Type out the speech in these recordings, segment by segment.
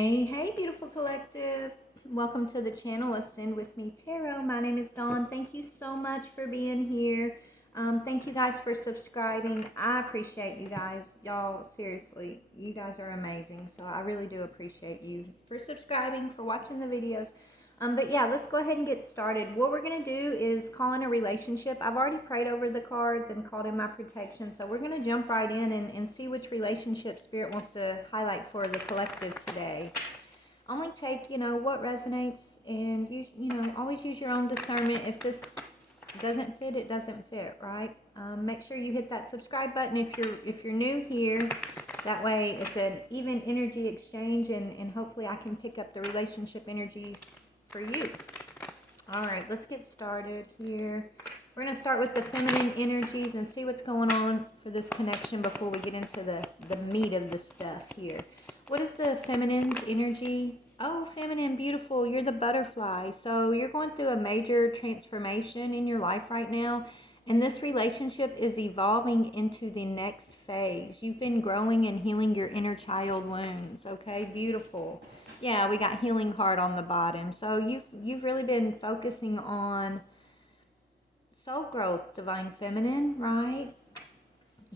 Hey, beautiful collective. Welcome to the channel Ascend with me Tarot. My name is Dawn. Thank you so much for being here. Thank you guys for subscribing. I appreciate you guys. Y'all, seriously, you guys are amazing. So I really do appreciate you for subscribing, for watching the videos. But yeah, let's go ahead and get started. What we're going to do is call in a relationship. I've already prayed over the cards and called in my protection. So we're going to jump right in and see which relationship Spirit wants to highlight for the collective today. Only take, what resonates, and always use your own discernment. If this doesn't fit, it doesn't fit, right? Make sure you hit that subscribe button if you're new here. That way it's an even energy exchange, and hopefully I can pick up the relationship energies for you. All right, let's get started here. We're going to start with the feminine energies and see what's going on for this connection before we get into the meat of the stuff here. What is the feminine's energy? Oh, feminine, beautiful. You're the butterfly. So you're going through a major transformation in your life right now. And this relationship is evolving into the next phase. You've been growing and healing your inner child wounds. Okay, beautiful. Yeah, we got healing heart on the bottom. So you've really been focusing on soul growth, divine feminine, right?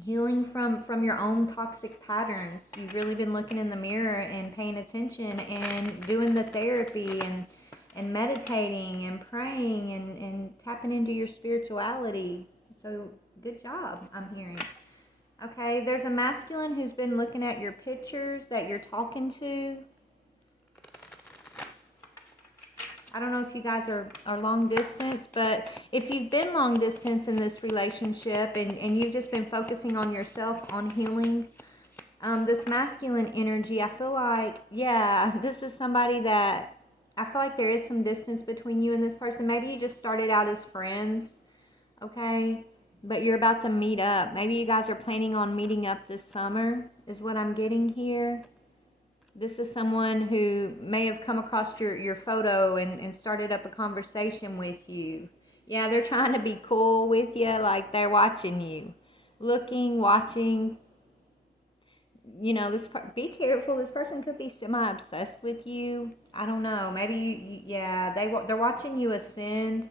Healing from your own toxic patterns. You've really been looking in the mirror and paying attention and doing the therapy and meditating and praying and tapping into your spirituality. So good job, I'm hearing. Okay, there's a masculine who's been looking at your pictures that you're talking to. I don't know if you guys are long distance, but if you've been long distance in this relationship and you've just been focusing on yourself, on healing, this masculine energy, I feel like, yeah, this is somebody that, I feel like there is some distance between you and this person. Maybe you just started out as friends, okay? But you're about to meet up. Maybe you guys are planning on meeting up this summer, is what I'm getting here. This is someone who may have come across your photo and started up a conversation with you. Yeah, they're trying to be cool with you, like they're watching you. Looking, watching. Be careful. This person could be semi-obsessed with you. I don't know. Maybe, they're watching you ascend.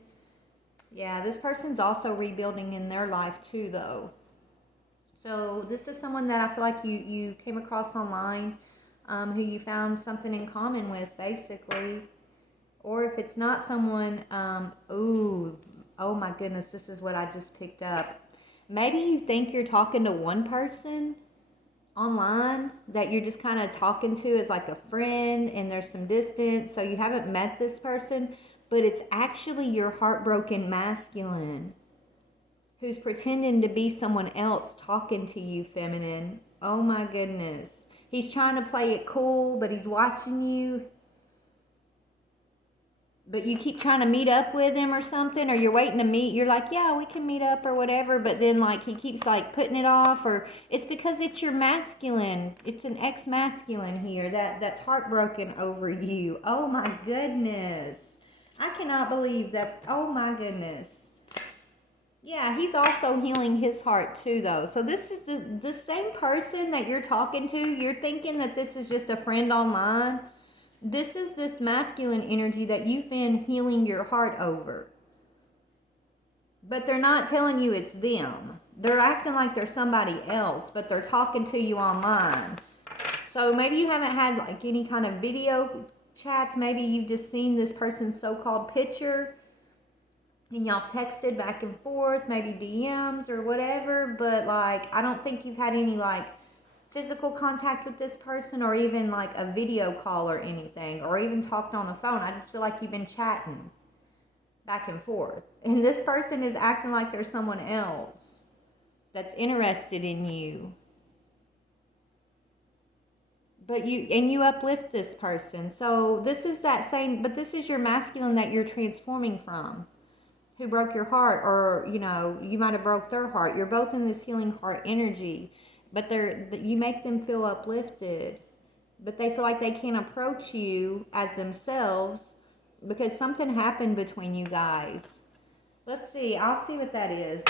Yeah, this person's also rebuilding in their life too, though. So this is someone that I feel like you came across online. Who you found something in common with, basically. Or if it's not someone, oh my goodness, this is what I just picked up. Maybe you think you're talking to one person online that you're just kind of talking to as like a friend, and there's some distance, so you haven't met this person, but it's actually your heartbroken masculine who's pretending to be someone else talking to you, feminine. Oh my goodness. He's trying to play it cool, but he's watching you. But you keep trying to meet up with him or something, or you're waiting to meet. You're like, yeah, we can meet up or whatever. But then, like, he keeps, like, putting it off. Or it's because it's your masculine. It's an ex-masculine here that's heartbroken over you. Oh, my goodness. I cannot believe that. Oh, my goodness. Yeah, he's also healing his heart too, though. So this is the same person that you're talking to. You're thinking that this is just a friend online. This is this masculine energy that you've been healing your heart over. But they're not telling you it's them. They're acting like they're somebody else, but they're talking to you online. So maybe you haven't had like any kind of video chats. Maybe you've just seen this person's so-called picture. And y'all texted back and forth, maybe DMs or whatever, but like, I don't think you've had any like physical contact with this person, or even like a video call or anything, or even talked on the phone. I just feel like you've been chatting back and forth. And this person is acting like there's someone else that's interested in you. But you uplift this person. So this is that same, but this is your masculine that you're transforming from, who broke your heart, or you might have broke their heart. You're both in this healing heart energy, but you make them feel uplifted, but they feel like they can't approach you as themselves because something happened between you guys. Let's see. I'll see what that is.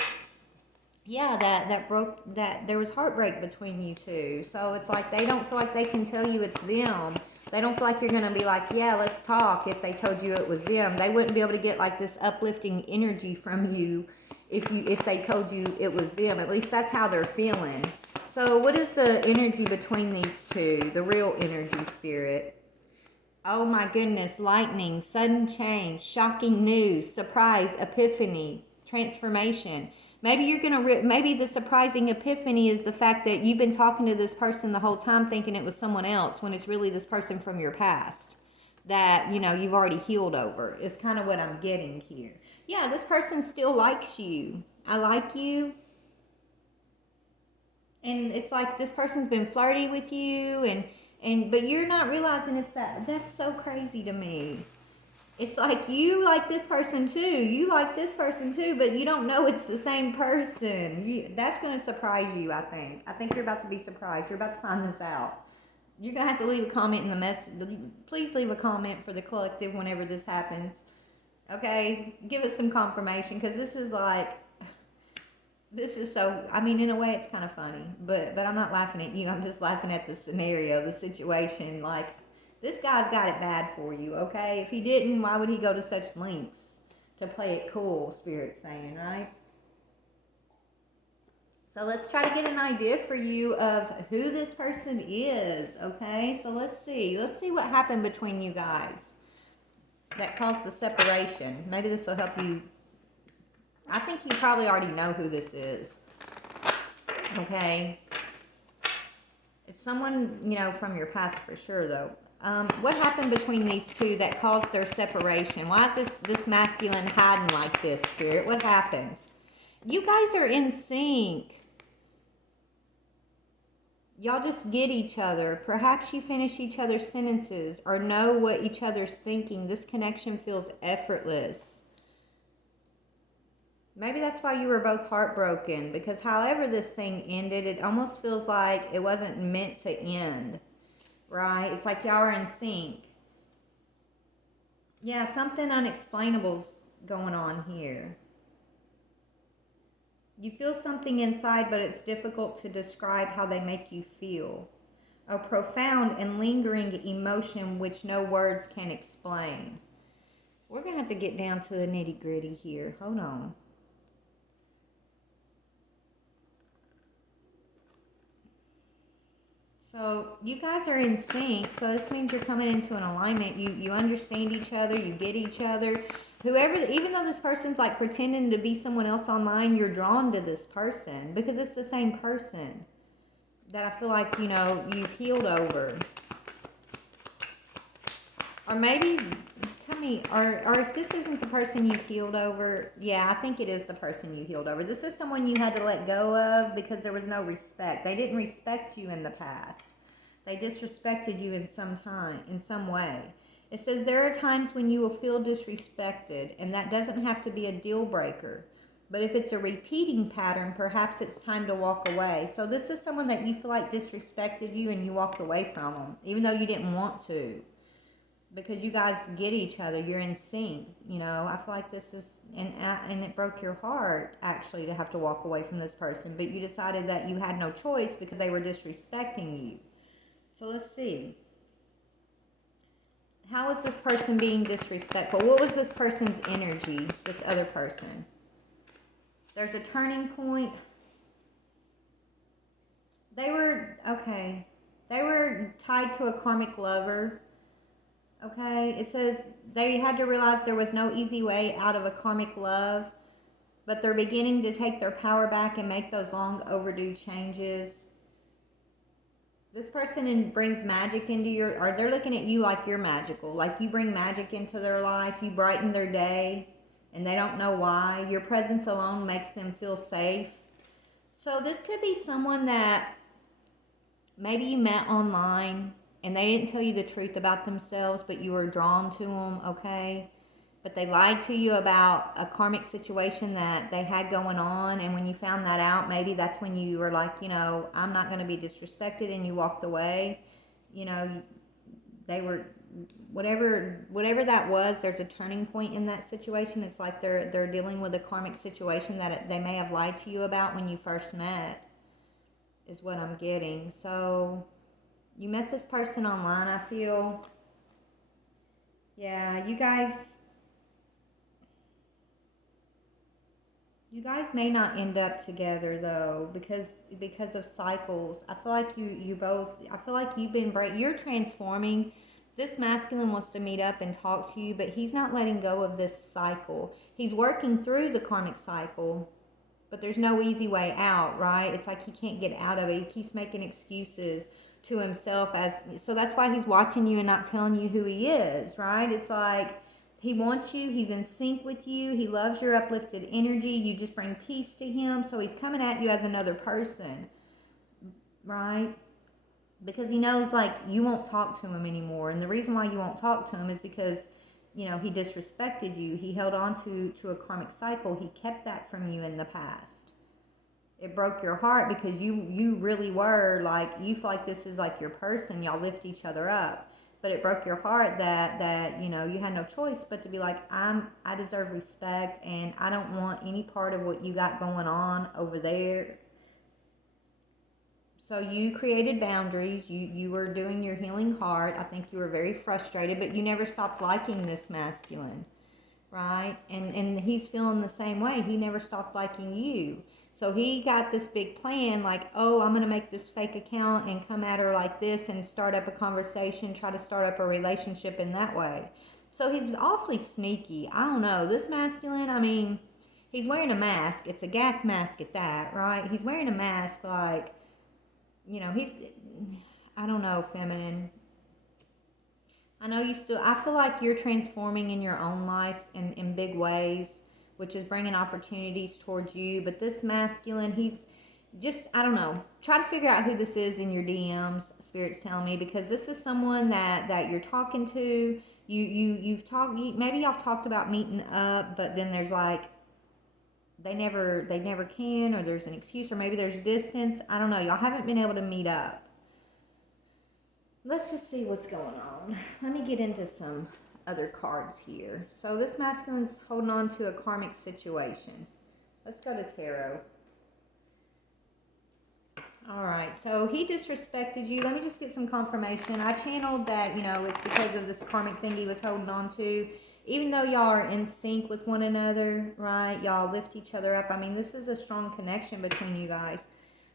Yeah, that there was heartbreak between you two. So it's like they don't feel like they can tell you it's them. They don't feel like you're going to be like, yeah, let's talk if they told you it was them. They wouldn't be able to get like this uplifting energy from you if they told you it was them. At least that's how they're feeling. So what is the energy between these two? The real energy, Spirit. Oh my goodness. Lightning, sudden change, shocking news, surprise, epiphany, transformation. Maybe you're going to, maybe the surprising epiphany is the fact that you've been talking to this person the whole time thinking it was someone else when it's really this person from your past that, you know, you've already healed over. It's kind of what I'm getting here. Yeah, this person still likes you. I like you. And it's like this person's been flirty with you but you're not realizing it's that's so crazy to me. It's like you like this person too. You like this person too, but you don't know it's the same person. That's going to surprise you, I think. I think you're about to be surprised. You're about to find this out. You're going to have to leave a comment in the message. Please leave a comment for the collective whenever this happens. Okay? Give us some confirmation, because this is like, this is so, I mean, in a way it's kind of funny, but I'm not laughing at you. I'm just laughing at the scenario, the situation. Like, this guy's got it bad for you, okay? If he didn't, why would he go to such lengths to play it cool, Spirit's saying, right? So let's try to get an idea for you of who this person is, okay? So let's see. Let's see what happened between you guys that caused the separation. Maybe this will help you. I think you probably already know who this is, okay? It's someone, you know, from your past for sure, though. What happened between these two that caused their separation? Why is this masculine hiding like this, Spirit? What happened? You guys are in sync. Y'all just get each other. Perhaps you finish each other's sentences or know what each other's thinking. This connection feels effortless. Maybe that's why you were both heartbroken, because however this thing ended, it almost feels like it wasn't meant to end. Right? It's like y'all are in sync. Yeah, something unexplainable's going on here. You feel something inside, but it's difficult to describe how they make you feel. A profound and lingering emotion which no words can explain. We're going to have to get down to the nitty-gritty here. Hold on. So you guys are in sync, so this means you're coming into an alignment. You understand each other, you get each other. Whoever, even though this person's like pretending to be someone else online, you're drawn to this person because it's the same person that I feel like, you know, you've healed over. Or maybe, tell me, or if this isn't the person you healed over, yeah, I think it is the person you healed over. This is someone you had to let go of because there was no respect. They didn't respect you in the past. They disrespected you in some way. It says there are times when you will feel disrespected, and that doesn't have to be a deal breaker. But if it's a repeating pattern, perhaps it's time to walk away. So this is someone that you feel like disrespected you and you walked away from them, even though you didn't want to. Because you guys get each other, you're in sync, you know. I feel like this is, and it broke your heart, actually, to have to walk away from this person. But you decided that you had no choice because they were disrespecting you. So let's see. How is this person being disrespectful? What was this person's energy, this other person? There's a turning point. They were tied to a karmic lover. Okay, it says they had to realize there was no easy way out of a karmic love, but they're beginning to take their power back and make those long overdue changes. This person brings magic into or they're looking at you like you're magical, like you bring magic into their life, you brighten their day, and they don't know why. Your presence alone makes them feel safe. So this could be someone that maybe you met online, and they didn't tell you the truth about themselves, but you were drawn to them, okay? But they lied to you about a karmic situation that they had going on, and when you found that out, maybe that's when you were like, you know, I'm not going to be disrespected, and you walked away. You know, they were, whatever that was, there's a turning point in that situation. It's like they're dealing with a karmic situation that they may have lied to you about when you first met, is what I'm getting. So you met this person online, I feel. Yeah, you guys may not end up together though, because of cycles. I feel like you both. I feel like you've been you're transforming. This masculine wants to meet up and talk to you, but he's not letting go of this cycle. He's working through the karmic cycle, but there's no easy way out, right? It's like he can't get out of it. He keeps making excuses to himself as so that's why he's watching you and not telling you who he is, right? It's like he wants you, he's in sync with you, he loves your uplifted energy, you just bring peace to him, so he's coming at you as another person, right? Because he knows like you won't talk to him anymore, and the reason why you won't talk to him is because he disrespected you, he held on to a karmic cycle, he kept that from you in the past. It broke your heart because you really were like, you feel like this is like your person, y'all lift each other up, but it broke your heart that you had no choice but to be like, I deserve respect, and I don't want any part of what you got going on over there. So you created boundaries, you were doing your healing heart. I think you were very frustrated, but you never stopped liking this masculine, right? And he's feeling the same way. He never stopped liking you. So he got this big plan, like, oh, I'm gonna make this fake account and come at her like this and start up a conversation, try to start up a relationship in that way. So he's awfully sneaky. I don't know. This masculine, I mean, he's wearing a mask. It's a gas mask at that, right? He's wearing a mask like, he's, I don't know, feminine. I know you still, I feel like you're transforming in your own life in big ways, which is bringing opportunities towards you. But this masculine, he's just, I don't know, try to figure out who this is in your DMs, Spirit's telling me, because this is someone that you're talking to. You've talked, maybe y'all talked about meeting up, but then there's like, they never can, or there's an excuse, or maybe there's distance. I don't know. Y'all haven't been able to meet up. Let's just see what's going on. Let me get into some other cards here. So this masculine's holding on to a karmic situation. Let's go to tarot. All right, so he disrespected you. Let me just get some confirmation. I channeled that, it's because of this karmic thing he was holding on to. Even though y'all are in sync with one another, right? Y'all lift each other up. I mean, this is a strong connection between you guys.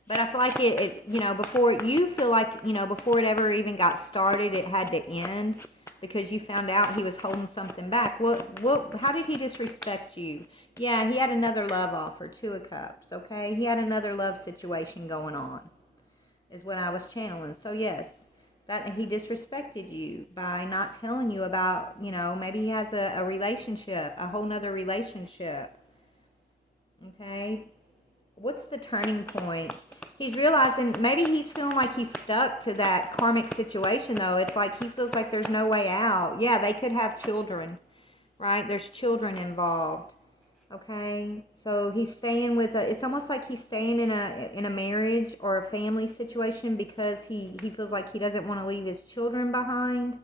But I feel like before you feel like, before it ever even got started, it had to end because you found out he was holding something back. How did he disrespect you? Yeah, he had another love offer, 2 of Cups, okay? He had another love situation going on, is what I was channeling. So yes, that he disrespected you by not telling you about, maybe he has a relationship, a whole nother relationship, okay? What's the turning point? He's realizing maybe he's feeling like he's stuck to that karmic situation though. It's like he feels like there's no way out. Yeah, they could have children, right? There's children involved. Okay, so he's staying with it's almost like he's staying in a marriage or a family situation because he feels like he doesn't want to leave his children behind.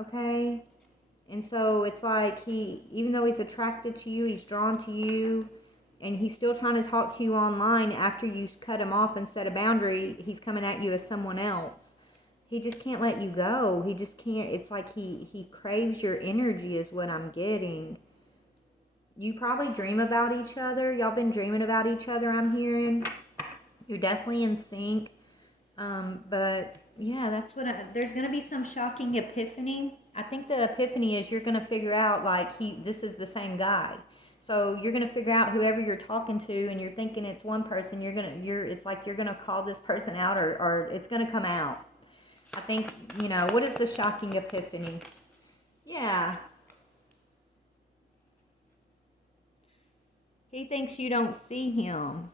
Okay, and so it's like even though he's attracted to you, he's drawn to you, and he's still trying to talk to you online after you cut him off and set a boundary. He's coming at you as someone else. He just can't let you go. He just can't. It's like he craves your energy is what I'm getting. You probably dream about each other. Y'all been dreaming about each other, I'm hearing. You're definitely in sync. But yeah, that's what there's going to be some shocking epiphany. I think the epiphany is you're going to figure out like this is the same guy. So you're going to figure out whoever you're talking to and you're thinking it's one person, it's like you're going to call this person out or it's going to come out. I think, what is the shocking epiphany? Yeah. He thinks you don't see him,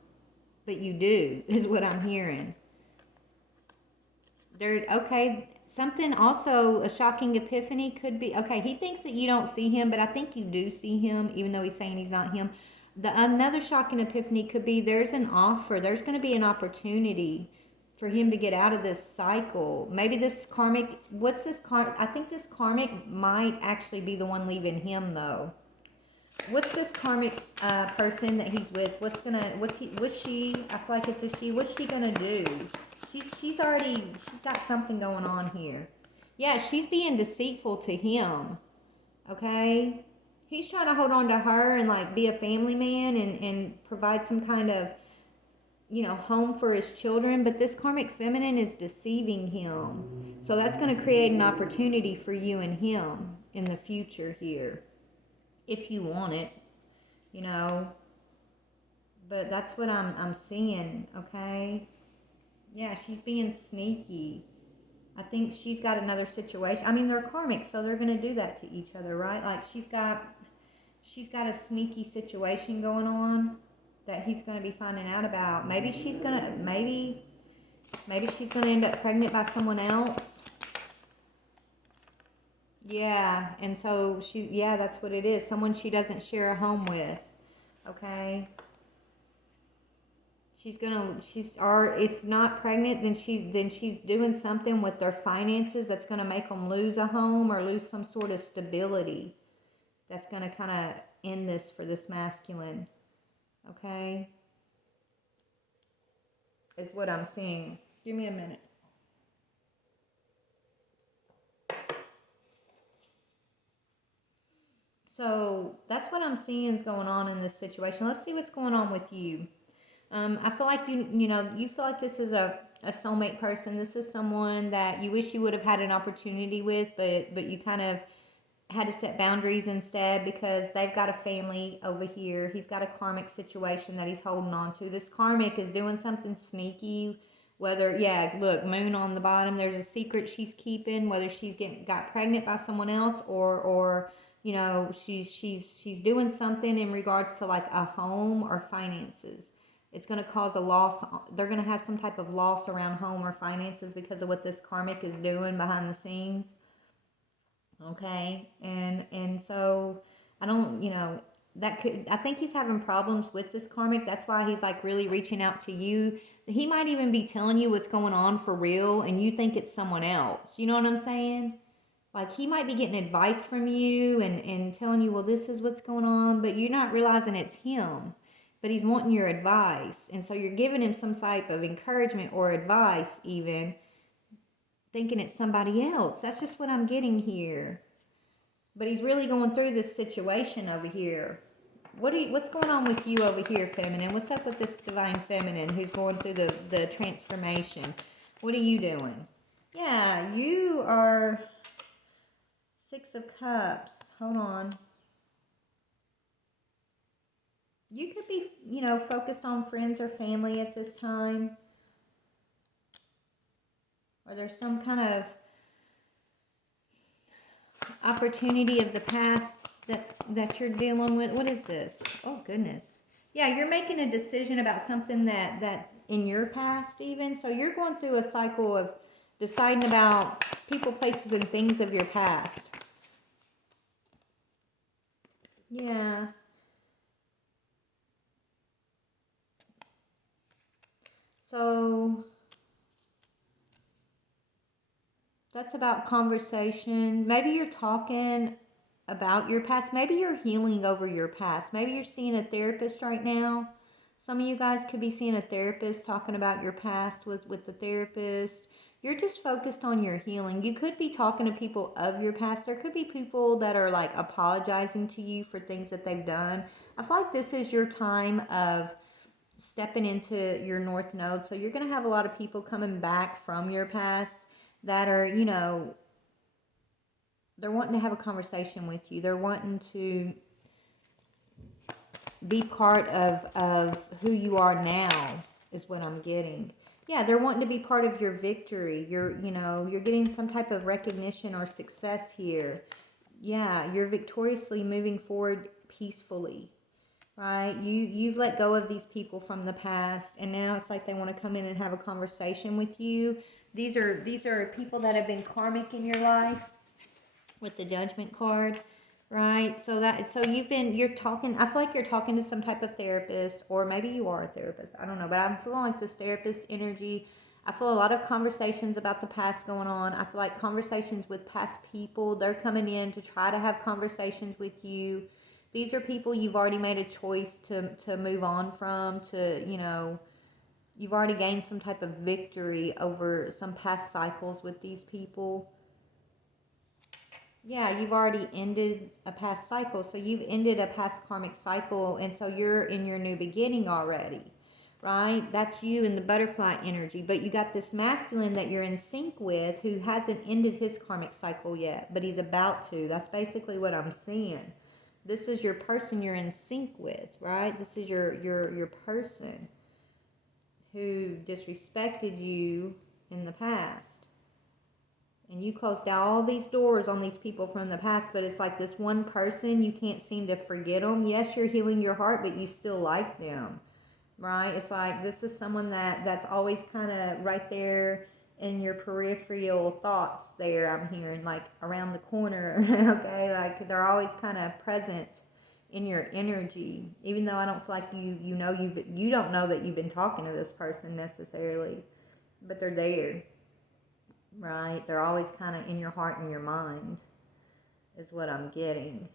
but you do, is what I'm hearing. Okay, something also, a shocking epiphany could be, okay, he thinks that you don't see him, but I think you do see him, even though he's saying he's not him. Another shocking epiphany could be there's an offer, there's going to be an opportunity for him to get out of this cycle. Maybe this karmic, I think this karmic might actually be the one leaving him though. What's this karmic person that he's with? What's she? I feel like it's a she. What's she gonna do? She's got something going on here. Yeah, she's being deceitful to him. Okay? He's trying to hold on to her and like be a family man and provide some kind of, home for his children, but this karmic feminine is deceiving him. So that's going to create an opportunity for you and him in the future here, if you want it, you know. But that's what I'm seeing, okay? Yeah, she's being sneaky. I think she's got another situation. I mean, they're karmic, so they're going to do that to each other, right? Like she's got a sneaky situation going on that he's going to be finding out about. Maybe she's going to end up pregnant by someone else. Yeah, and so yeah, that's what it is. Someone she doesn't share a home with. Okay? Or if not pregnant, then she's doing something with their finances that's going to make them lose a home or lose some sort of stability. That's going to kind of end this for this masculine. Okay? Is what I'm seeing. Give me a minute. So that's what I'm seeing is going on in this situation. Let's see what's going on with you. I feel like you feel like this is a soulmate person. This is someone that you wish you would have had an opportunity with, but you kind of had to set boundaries instead because they've got a family over here. He's got a karmic situation that he's holding on to. This karmic is doing something sneaky. Look, moon on the bottom. There's a secret she's keeping. Whether she's got pregnant by someone else or she's doing something in regards to like a home or finances. It's going to cause a loss. They're going to have some type of loss around home or finances because of what this karmic is doing behind the scenes. Okay, and so I don't, I think he's having problems with this karmic. That's why he's like really reaching out to you. He might even be telling you what's going on for real, and you think it's someone else. You know what I'm saying? Like he might be getting advice from you and telling you, well, this is what's going on, but you're not realizing it's him. But he's wanting your advice, and so you're giving him some type of encouragement or advice, even thinking it's somebody else. That's just what I'm getting here. But he's really going through this situation over here. What's going on with you over here, feminine? What's up with this divine feminine who's going through the transformation? What are you doing? Yeah, you are Six of Cups. Hold on. You could be, focused on friends or family at this time. Or there's some kind of opportunity of the past that you're dealing with. What is this? Oh goodness. Yeah, you're making a decision about something that in your past even. So you're going through a cycle of deciding about people, places, and things of your past. Yeah. So that's about conversation. Maybe you're talking about your past. Maybe you're healing over your past. Maybe you're seeing a therapist right now. Some of you guys could be seeing a therapist, talking about your past with the therapist. You're just focused on your healing. You could be talking to people of your past. There could be people that are like apologizing to you for things that they've done. I feel like this is your time of stepping into your North Node. So you're going to have a lot of people coming back from your past that are, they're wanting to have a conversation with you. They're wanting to be part of who you are now is what I'm getting. Yeah, they're wanting to be part of your victory. You're getting some type of recognition or success here. Yeah, you're victoriously moving forward peacefully. Right? You've let go of these people from the past, and now it's like they want to come in and have a conversation with you. These are people that have been karmic in your life with the Judgment card, right? So you're talking. I feel like you're talking to some type of therapist, or maybe you are a therapist. I don't know, but I'm feeling like this therapist energy. I feel a lot of conversations about the past going on. I feel like conversations with past people. They're coming in to try to have conversations with you. These are people you've already made a choice to move on from, you've already gained some type of victory over some past cycles with these people. Yeah, you've already ended a past cycle. So you've ended a past karmic cycle, and so you're in your new beginning already, right? That's you in the butterfly energy. But you got this masculine that you're in sync with who hasn't ended his karmic cycle yet, but he's about to. That's basically what I'm seeing. This is your person you're in sync with, right? This is your person who disrespected you in the past. And you closed down all these doors on these people from the past, but it's like this one person, you can't seem to forget them. Yes, you're healing your heart, but you still like them, right? It's like this is someone that's always kind of right there in your peripheral thoughts there, I'm hearing, like around the corner, okay? Like they're always kind of present in your energy, even though I don't feel like you don't know that you've been talking to this person necessarily, but they're there. Right? They're always kind of in your heart and your mind, is what I'm getting.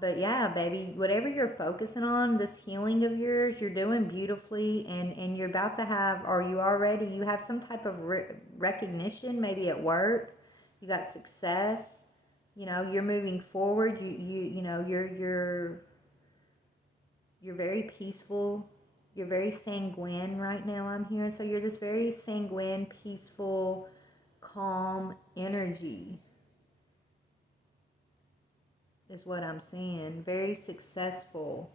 But yeah, baby, whatever you're focusing on, this healing of yours, you're doing beautifully, and you're about to have, or you have some type of recognition, maybe at work. You got success. You know, you're moving forward. You know, you're very peaceful. You're very sanguine right now, I'm hearing. So you're this very sanguine, peaceful, calm energy is what I'm seeing. Very successful.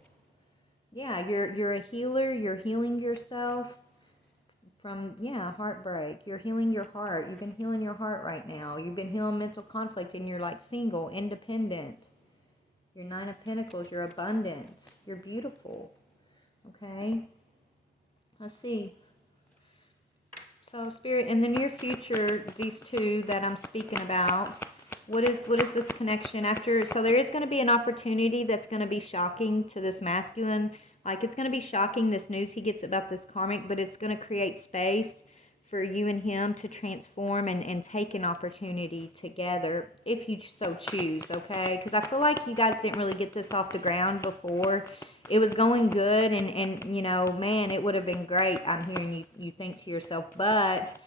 Yeah, you're a healer. You're healing yourself from, yeah, heartbreak. You're healing your heart. You've been healing your heart right now. You've been healing mental conflict, and you're like single, independent. You're Nine of Pentacles. You're abundant. You're beautiful. Okay? Let's see. So, Spirit, in the near future, these two that I'm speaking about, what is this connection after? So there is going to be an opportunity that's going to be shocking to this masculine. Like, it's going to be shocking, this news he gets about this karmic, but it's going to create space for you and him to transform and take an opportunity together, if you so choose, okay? Because I feel like you guys didn't really get this off the ground before. It was going good, and you know, man, it would have been great. I'm hearing you think to yourself, but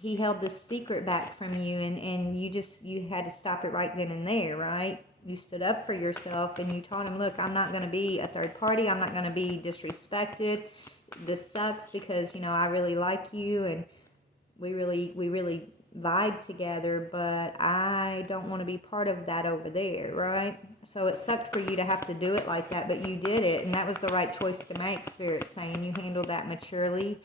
he held this secret back from you, and you had to stop it right then and there, right? You stood up for yourself, and you told him, look, I'm not going to be a third party. I'm not going to be disrespected. This sucks because, you know, I really like you, and we really vibe together, but I don't want to be part of that over there, right? So it sucked for you to have to do it like that, but you did it, and that was the right choice to make, Spirit saying. You handled that maturely.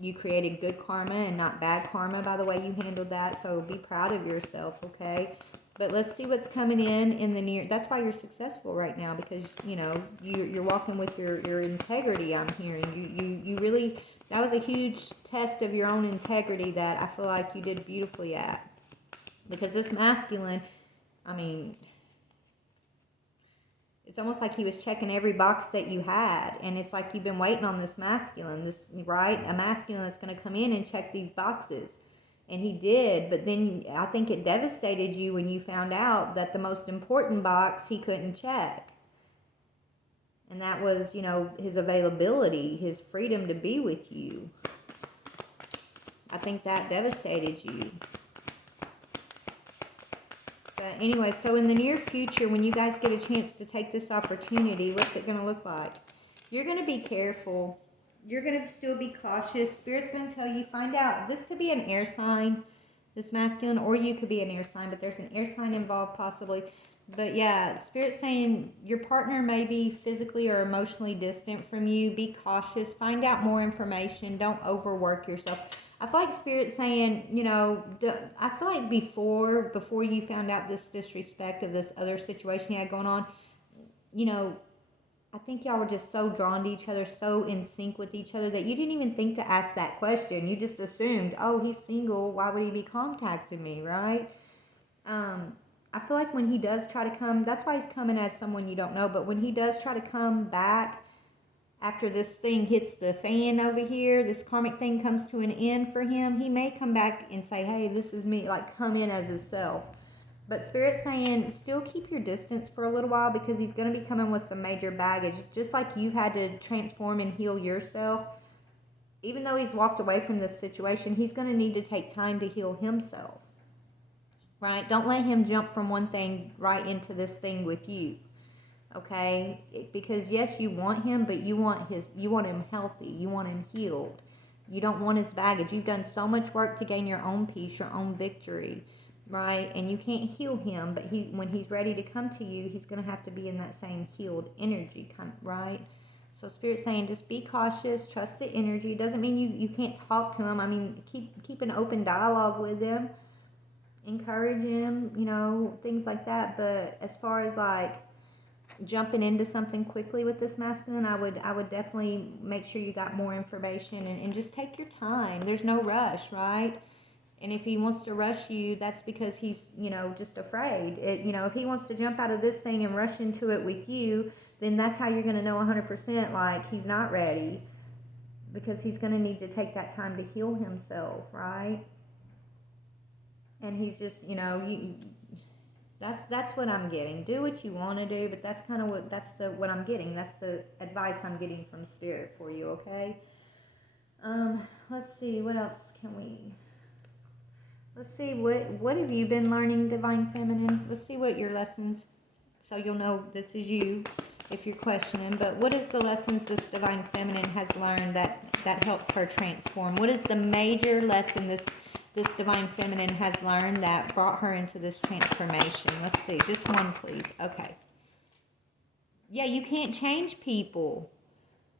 You created good karma and not bad karma by the way you handled that, so be proud of yourself, okay? But let's see what's coming in the near. That's why you're successful right now, because, you know, you're walking with your integrity, I'm hearing. You really, that was a huge test of your own integrity that I feel like you did beautifully at. Because this masculine, I mean, it's almost like he was checking every box that you had, and it's like you've been waiting on this masculine, right? A masculine that's going to come in and check these boxes. And he did, but then I think it devastated you when you found out that the most important box he couldn't check. And that was, you know, his availability, his freedom to be with you. I think that devastated you. But anyway, so in the near future, when you guys get a chance to take this opportunity, what's it going to look like? You're going to be careful. You're going to still be cautious. Spirit's going to tell you, find out. This could be an air sign, this masculine, or you could be an air sign, but there's an air sign involved possibly. But yeah, Spirit's saying your partner may be physically or emotionally distant from you. Be cautious. Find out more information. Don't overwork yourself. I feel like Spirit's saying, you know, I feel like before you found out this disrespect of this other situation you had going on, you know, I think y'all were just so drawn to each other, so in sync with each other, that you didn't even think to ask that question. You just assumed, oh, he's single, why would he be contacting me, right? I feel like when he does try to come, that's why he's coming as someone you don't know, but when he does try to come back after this thing hits the fan over here, this karmic thing comes to an end for him, he may come back and say, hey, this is me, like come in as himself. But Spirit's saying still keep your distance for a little while, because he's going to be coming with some major baggage. Just like you've had to transform and heal yourself, even though he's walked away from this situation, he's going to need to take time to heal himself. right? Don't let him jump from one thing right into this thing with you, okay? Because yes, you want him, but you want him healthy, you want him healed. You don't want his baggage. You've done so much work to gain your own peace, your own victory, right? And you can't heal him, but when he's ready to come to you, he's going to have to be in that same healed energy, right? So Spirit's saying just be cautious, trust the energy. It doesn't mean you can't talk to him. I mean, keep an open dialogue with him, encourage him, things like that. But as far as like jumping into something quickly with this masculine, I would definitely make sure you got more information and just take your time. There's no rush, right? And if he wants to rush you, that's because he's, just afraid. If he wants to jump out of this thing and rush into it with you, then that's how you're going to know 100% like he's not ready, because he's going to need to take that time to heal himself, right? And he's just, that's what I'm getting. Do what you want to do, but that's kind of what I'm getting. That's the advice I'm getting from Spirit for you, okay? Let's see, what else can we... Let's see, what have you been learning, Divine Feminine? Let's see what your lessons, so you'll know this is you if you're questioning. But what is the lessons this Divine Feminine has learned that helped her transform? What is the major lesson this Divine Feminine has learned that brought her into this transformation? Let's see, just one, please. Okay. Yeah, you can't change people.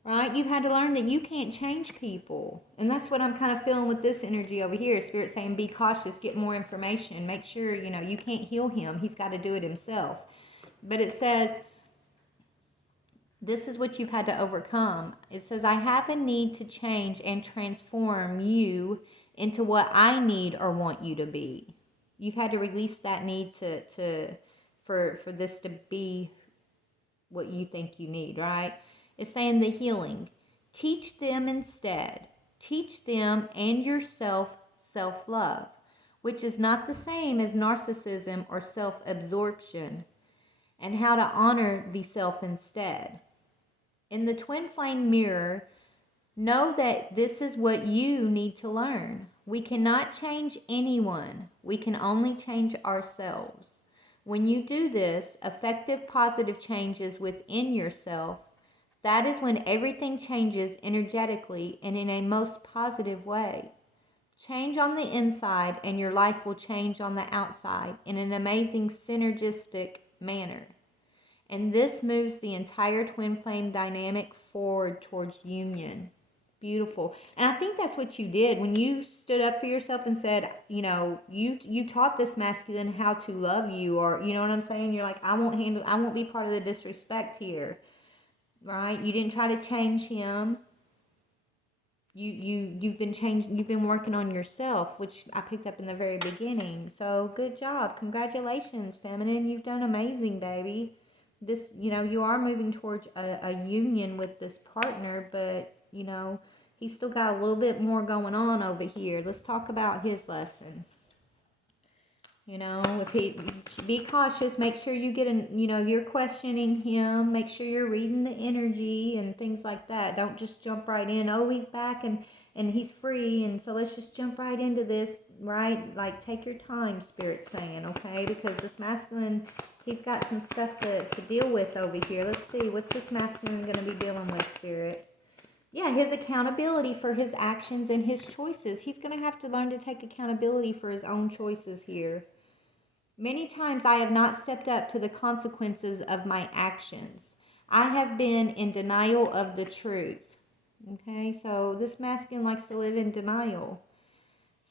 Right? You've had to learn that you can't change people. And that's what I'm kind of feeling with this energy over here. Spirit saying, be cautious, get more information. Make sure, you can't heal him. He's got to do it himself. But it says, this is what you've had to overcome. It says, I have a need to change and transform you into what I need or want you to be. You've had to release that need for this to be what you think you need, right? It's saying the healing. Teach them instead. Teach them and yourself self-love, which is not the same as narcissism or self-absorption, and how to honor the self instead. In the twin flame mirror, know that this is what you need to learn. We cannot change anyone. We can only change ourselves. When you do this, effective positive changes within yourself, that is when everything changes energetically and in a most positive way. Change on the inside and your life will change on the outside in an amazing synergistic manner. And this moves the entire twin flame dynamic forward towards union. Beautiful. And I think that's what you did when you stood up for yourself and said, you taught this masculine how to love you, or you know what I'm saying? You're like, I won't be part of the disrespect here. Right? You didn't try to change him. You've been working on yourself, which I picked up in the very beginning. So good job. Congratulations, Feminine. You've done amazing, baby. This, you are moving towards a union with this partner, but he's still got a little bit more going on over here. Let's talk about his lesson. If he, be cautious, make sure you get you're questioning him, make sure you're reading the energy and things like that. Don't just jump right in, oh, he's back and he's free, and so let's just jump right into this, right? Like, take your time, Spirit's saying, okay? Because this masculine, he's got some stuff to deal with over here. Let's see, what's this masculine going to be dealing with, Spirit? Yeah, his accountability for his actions and his choices. He's going to have to learn to take accountability for his own choices here. Many times I have not stepped up to the consequences of my actions. I have been in denial of the truth. Okay, so this masculine likes to live in denial.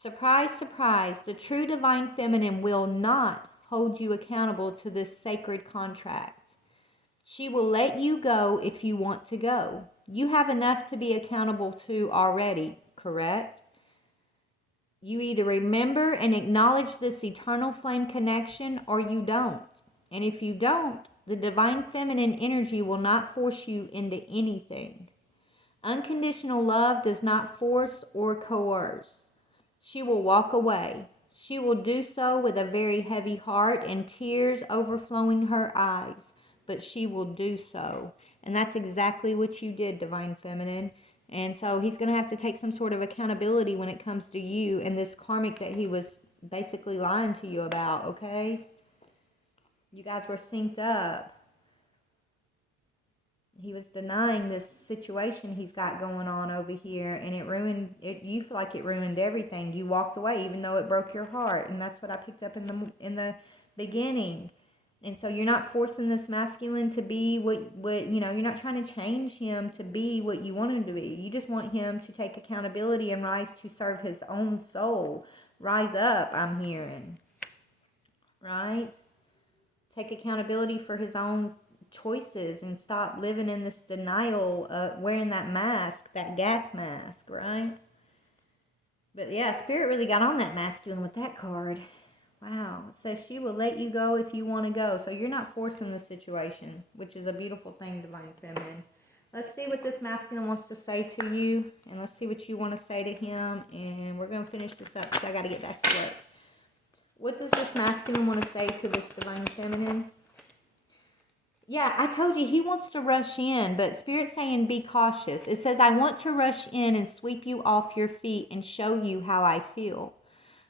Surprise, surprise, the true Divine Feminine will not hold you accountable to this sacred contract. She will let you go if you want to go. You have enough to be accountable to already, correct? You either remember and acknowledge this eternal flame connection, or you don't. And if you don't, the Divine Feminine energy will not force you into anything. Unconditional love does not force or coerce. She will walk away. She will do so with a very heavy heart and tears overflowing her eyes, but she will do so. And that's exactly what you did, Divine Feminine. And so he's going to have to take some sort of accountability when it comes to you and this karmic that he was basically lying to you about, okay? You guys were synced up. He was denying this situation he's got going on over here, and it ruined it. You feel like it ruined everything. You walked away even though it broke your heart, and that's what I picked up in the beginning. And so you're not forcing this masculine to be what you know, you're not trying to change him to be what you want him to be. You just want him to take accountability and rise to serve his own soul. Rise up, I'm hearing. Right? Take accountability for his own choices and stop living in this denial of wearing that mask, that gas mask, right? But yeah, Spirit really got on that masculine with that card. Wow. It says she will let you go if you want to go. So you're not forcing the situation, which is a beautiful thing, Divine Feminine. Let's see what this masculine wants to say to you, and let's see what you want to say to him, and we're going to finish this up because I got to get back to work. What does this masculine want to say to this Divine Feminine? Yeah, I told you he wants to rush in, but Spirit's saying be cautious. It says, I want to rush in and sweep you off your feet and show you how I feel.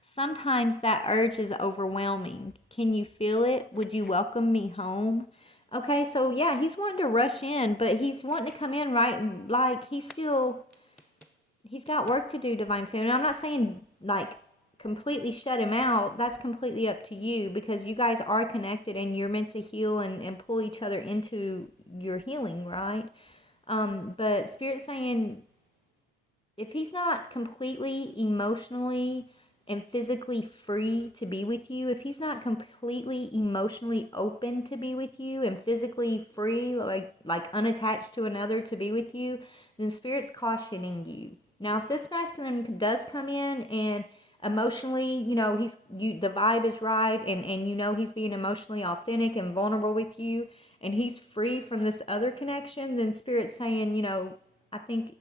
Sometimes that urge is overwhelming. Can you feel it? Would you welcome me home? Okay, so yeah, he's wanting to rush in, but he's wanting to come in right, like he's got work to do, Divine Feminine. I'm not saying like completely shut him out. That's completely up to you, because you guys are connected and you're meant to heal and pull each other into your healing, right? But Spirit's saying if he's not completely emotionally and physically free to be with you, if he's not completely emotionally open to be with you and physically free, like unattached to another to be with you, then Spirit's cautioning you. Now, if this masculine does come in and emotionally, you know, the vibe is right, and you know he's being emotionally authentic and vulnerable with you, and he's free from this other connection, then Spirit's saying, you know, I think,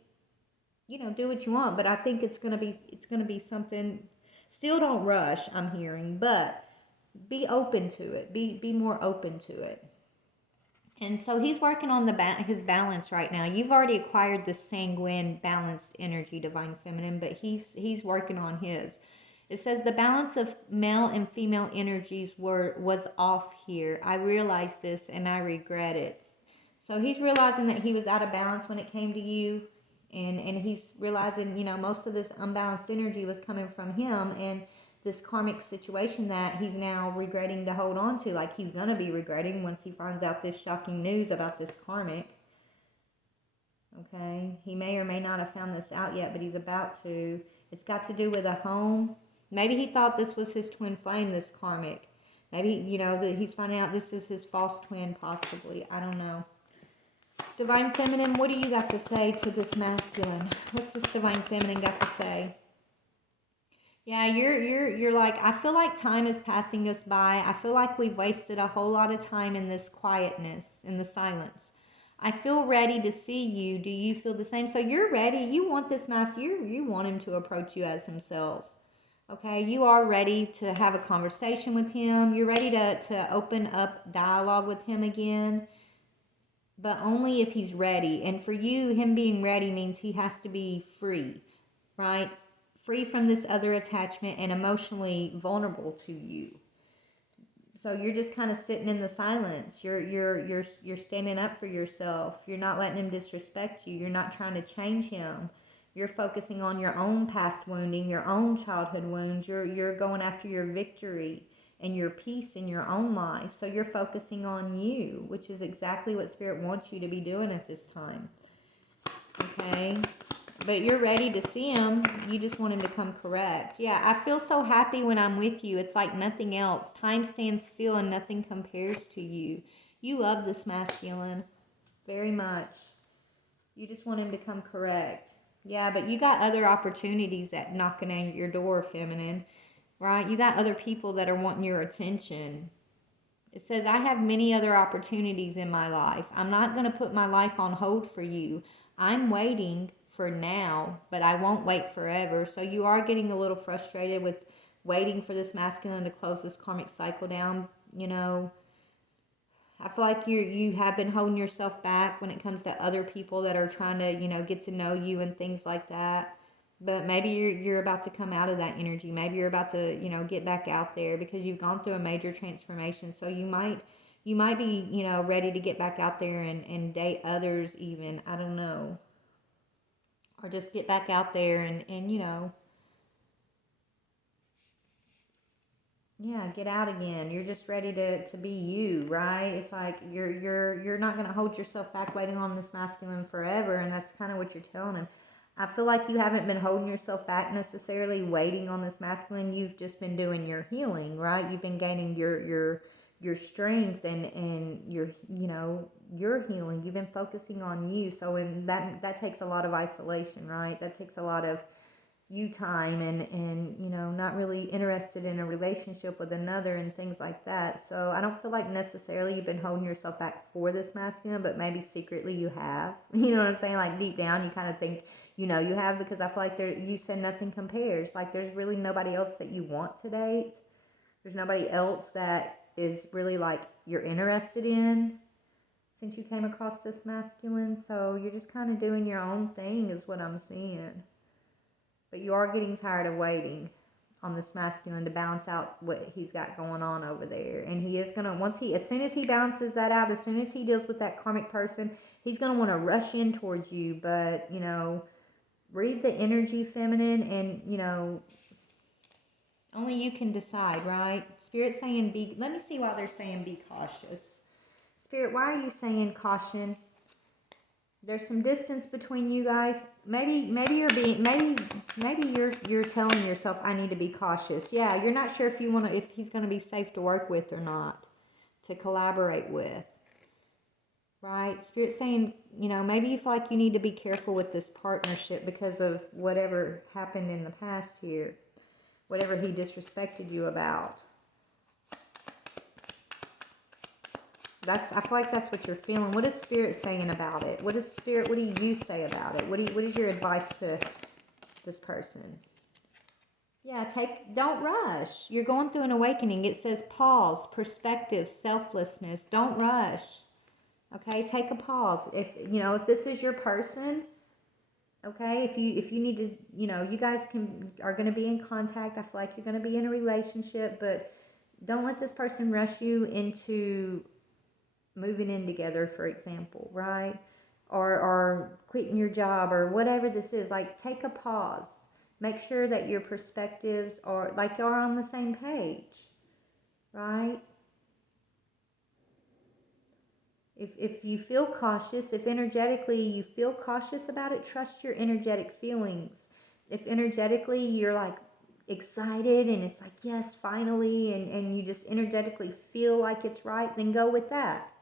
you know, do what you want, but I think it's gonna be something. Still don't rush, I'm hearing, but be open to it. Be more open to it. And so he's working on his balance right now. You've already acquired the sanguine, balanced energy, Divine Feminine, but he's working on his. It says the balance of male and female energies was off here. I realized this and I regret it. So he's realizing that he was out of balance when it came to you, and he's realizing, you know, most of this unbalanced energy was coming from him, and this karmic situation that he's now regretting to hold on to, like he's gonna be regretting once he finds out this shocking news about this karmic. Okay, he may or may not have found this out yet, but he's about to. It's got to do with a home. Maybe he thought this was his twin flame, this karmic. Maybe, you know, that he's finding out this is his false twin, possibly. I don't know. Divine Feminine, what do you got to say to this masculine? What's this Divine Feminine got to say? Yeah, you're like, I feel like time is passing us by. I feel like we've wasted a whole lot of time in this quietness, in the silence. I feel ready to see you. Do you feel the same? So you're ready. You want this you want him to approach you as himself. Okay, you are ready to have a conversation with him. You're ready to open up dialogue with him again, but only if he's ready. And for you, him being ready means he has to be free, right? Free from this other attachment and emotionally vulnerable to you. So you're just kind of sitting in the silence. You're standing up for yourself. You're not letting him disrespect you. You're not trying to change him. You're focusing on your own past wounding, your own childhood wounds. You're going after your victory and your peace in your own life. So you're focusing on you, which is exactly what Spirit wants you to be doing at this time. Okay? But you're ready to see him. You just want him to come correct. Yeah, I feel so happy when I'm with you. It's like nothing else. Time stands still and nothing compares to you. You love this masculine very much. You just want him to come correct. Yeah, but you got other opportunities that knocking at your door, Feminine. Right? You got other people that are wanting your attention. It says, I have many other opportunities in my life. I'm not going to put my life on hold for you. I'm waiting for now, but I won't wait forever. So you are getting a little frustrated with waiting for this masculine to close this karmic cycle down. You know, I feel like you have been holding yourself back when it comes to other people that are trying to, you know, get to know you and things like that. But maybe you're about to come out of that energy. Maybe you're about to, get back out there because you've gone through a major transformation. So you might be, ready to get back out there and date others even. I don't know. Or just get back out there and yeah, get out again. You're just ready to be you, right? It's like you're not gonna hold yourself back waiting on this masculine forever, and that's kind of what you're telling him. I feel like you haven't been holding yourself back necessarily waiting on this masculine. You've just been doing your healing, right? You've been gaining your strength and your healing. You've been focusing on you. So and that takes a lot of isolation, right? That takes a lot of you time and not really interested in a relationship with another and things like that. So I don't feel like necessarily you've been holding yourself back for this masculine, but maybe secretly you have. You know what I'm saying? Like deep down you kind of think you have, because I feel like you said nothing compares. Like there's really nobody else that you want to date. There's nobody else that is really like you're interested in since you came across this masculine. So you're just kind of doing your own thing is what I'm seeing. But you are getting tired of waiting on this masculine to balance out what he's got going on over there. And he is going to, as soon as he balances that out, as soon as he deals with that karmic person, he's going to want to rush in towards you. But, read the energy, feminine, and, only you can decide, right? Spirit saying let me see why they're saying be cautious. Spirit, why are you saying caution? There's some distance between you guys. Maybe you're telling yourself I need to be cautious. Yeah, you're not sure if he's going to be safe to work with or not, to collaborate with. Right? Spirit saying, maybe you feel like you need to be careful with this partnership because of whatever happened in the past here. Whatever he disrespected you about. I feel like that's what you're feeling. What is Spirit saying about it? What do you say about it? What is your advice to this person? Yeah, don't rush. You're going through an awakening. It says pause, perspective, selflessness. Don't rush. Okay, take a pause. If this is your person, okay, if you need to, you guys are going to be in contact. I feel like you're going to be in a relationship, but don't let this person rush you into moving in together, for example, right? Or quitting your job or whatever this is. Like, take a pause. Make sure that your perspectives are like you're on the same page, right? If you feel cautious, if energetically you feel cautious about it, trust your energetic feelings. If energetically you're like excited and it's like, yes, finally, and you just energetically feel like it's right, then go with that.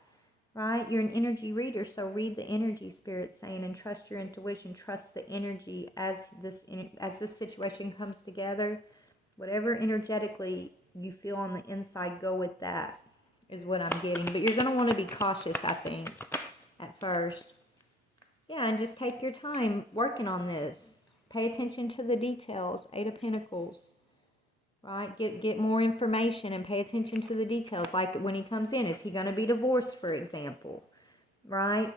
Right? You're an energy reader, so read the energy, Spirit saying, and trust your intuition. Trust the energy as this situation comes together. Whatever energetically you feel on the inside, go with that, is what I'm getting. But you're going to want to be cautious, I think, at first. Yeah, and just take your time working on this. Pay attention to the details. 8 of Pentacles. Right? Get more information and pay attention to the details. Like when he comes in, is he going to be divorced, for example? Right?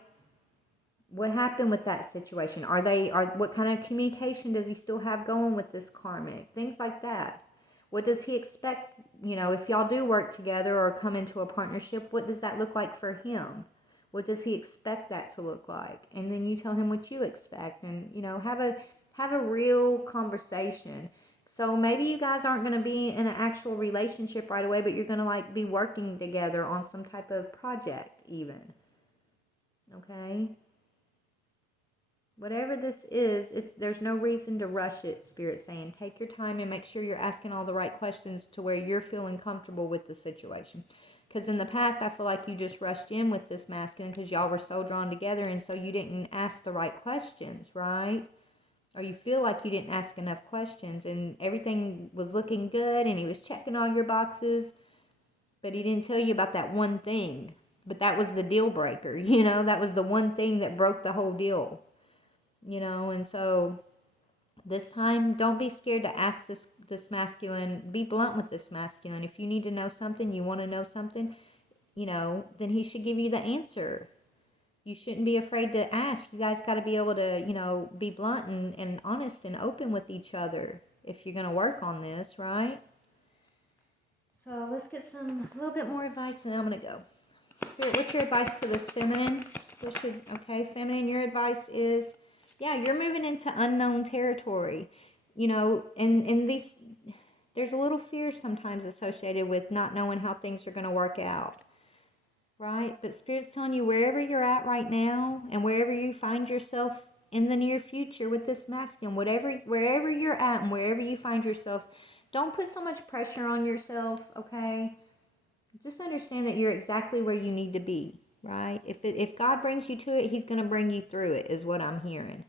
What happened with that situation? What kind of communication does he still have going with this karmic? Things like that. What does he expect, if y'all do work together or come into a partnership, what does that look like for him? What does he expect that to look like? And then you tell him what you expect, and have a real conversation. So maybe you guys aren't going to be in an actual relationship right away, but you're going to be working together on some type of project even. Okay? Whatever this is, there's no reason to rush it, Spirit saying. Take your time and make sure you're asking all the right questions to where you're feeling comfortable with the situation. Because in the past, I feel like you just rushed in with this masculine because y'all were so drawn together, and so you didn't ask the right questions, right? Or you feel like you didn't ask enough questions, and everything was looking good and he was checking all your boxes, but he didn't tell you about that one thing. But that was the deal breaker, that was the one thing that broke the whole deal, and so this time, don't be scared to ask this masculine. Be blunt with this masculine. If you need to know something, you want to know something, then he should give you the answer. You shouldn't be afraid to ask. You guys got to be able to, be blunt and honest and open with each other if you're going to work on this, right? So let's get a little bit more advice, and then I'm going to go. Spirit, what's your advice to this feminine? Okay, feminine, your advice is, yeah, you're moving into unknown territory. And these, there's a little fear sometimes associated with not knowing how things are going to work out. Right? But Spirit's telling you wherever you're at right now and wherever you find yourself in the near future with this masculine, wherever you're at and wherever you find yourself, don't put so much pressure on yourself, okay? Just understand that you're exactly where you need to be, right? If God brings you to it, He's going to bring you through it, is what I'm hearing.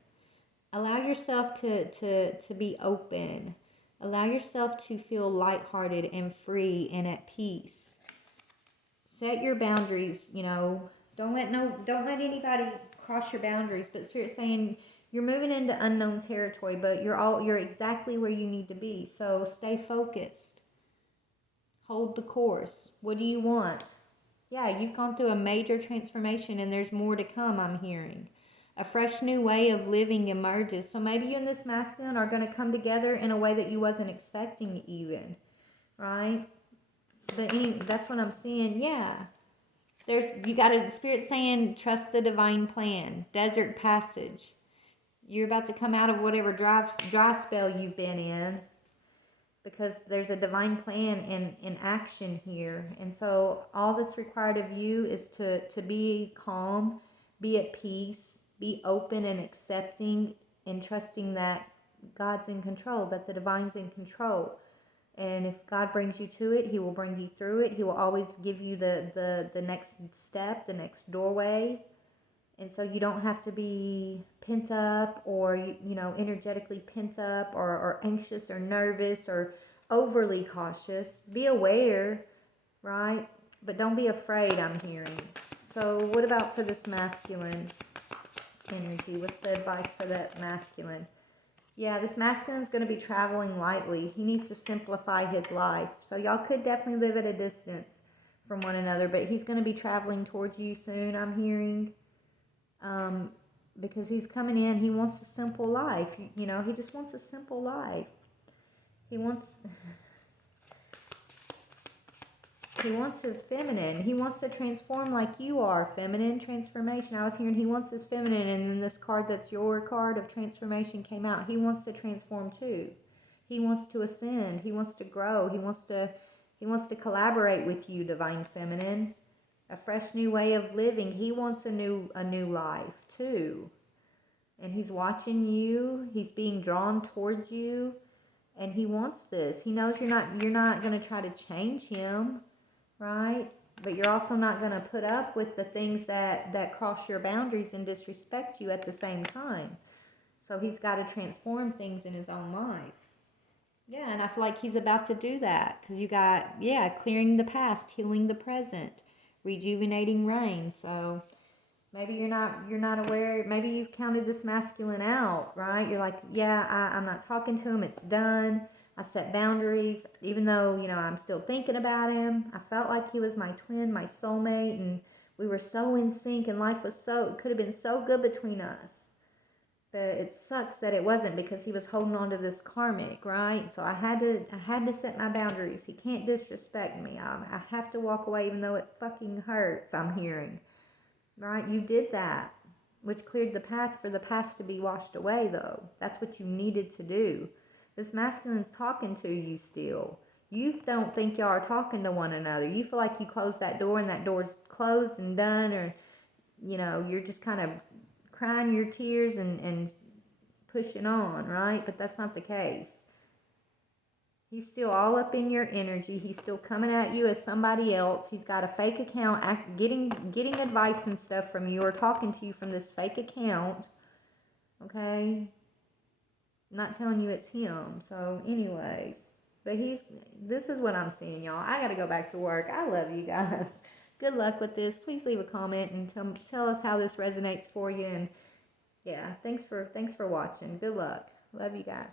Allow yourself to be open. Allow yourself to feel lighthearted and free and at peace. Set your boundaries, don't let anybody cross your boundaries. But Spirit's saying you're moving into unknown territory, but you're exactly where you need to be. So stay focused. Hold the course. What do you want? Yeah, you've gone through a major transformation and there's more to come, I'm hearing. A fresh new way of living emerges. So maybe you and this masculine are going to come together in a way that you wasn't expecting even, right? But that's what I'm seeing. Yeah. You got a Spirit saying, trust the divine plan. Desert passage. You're about to come out of whatever dry spell you've been in. Because there's a divine plan in action here. And so all that's required of you is to be calm, be at peace, be open and accepting, and trusting that God's in control, that the divine's in control. And if God brings you to it, He will bring you through it. He will always give you the next step, the next doorway. And so you don't have to be pent up or, energetically pent up or anxious or nervous or overly cautious. Be aware, right? But don't be afraid, I'm hearing. So what about for this masculine energy? What's the advice for that masculine? Yeah, this masculine is going to be traveling lightly. He needs to simplify his life. So y'all could definitely live at a distance from one another, but he's going to be traveling towards you soon, I'm hearing. Because he's coming in, he wants a simple life. He just wants a simple life. He wants his feminine. He wants to transform like you are. Feminine transformation. I was hearing he wants his feminine, and then this card that's your card of transformation came out. He wants to transform too. He wants to ascend. He wants to grow. He wants to collaborate with you, divine feminine. A fresh new way of living. He wants a new life too. And he's watching you. He's being drawn towards you. And he wants this. He knows you're not going to try to change him. Right? But you're also not going to put up with the things that cross your boundaries and disrespect you at the same time. So he's got to transform things in his own life. Yeah, and I feel like he's about to do that. Because you got, clearing the past, healing the present, rejuvenating rain. So maybe you're not aware. Maybe you've counted this masculine out, right? You're like, I'm not talking to him. It's done. I set boundaries, even though, I'm still thinking about him. I felt like he was my twin, my soulmate, and we were so in sync, and life could have been so good between us. But it sucks that it wasn't, because he was holding on to this karmic, right? So I had to set my boundaries. He can't disrespect me. I have to walk away, even though it fucking hurts, I'm hearing. Right? You did that, which cleared the path for the past to be washed away, though. That's what you needed to do. This masculine's talking to you still. You don't think y'all are talking to one another. You feel like you closed that door and that door's closed and done, or, you're just kind of crying your tears and pushing on, right? But that's not the case. He's still all up in your energy. He's still coming at you as somebody else. He's got a fake account, getting advice and stuff from you, or talking to you from this fake account. Okay? Not telling you it's him. So anyways, but this is what I'm seeing, y'all. I gotta go back to work. I love you guys. Good luck with this. Please leave a comment and tell us how this resonates for you. And yeah, thanks for watching. Good luck. Love you guys.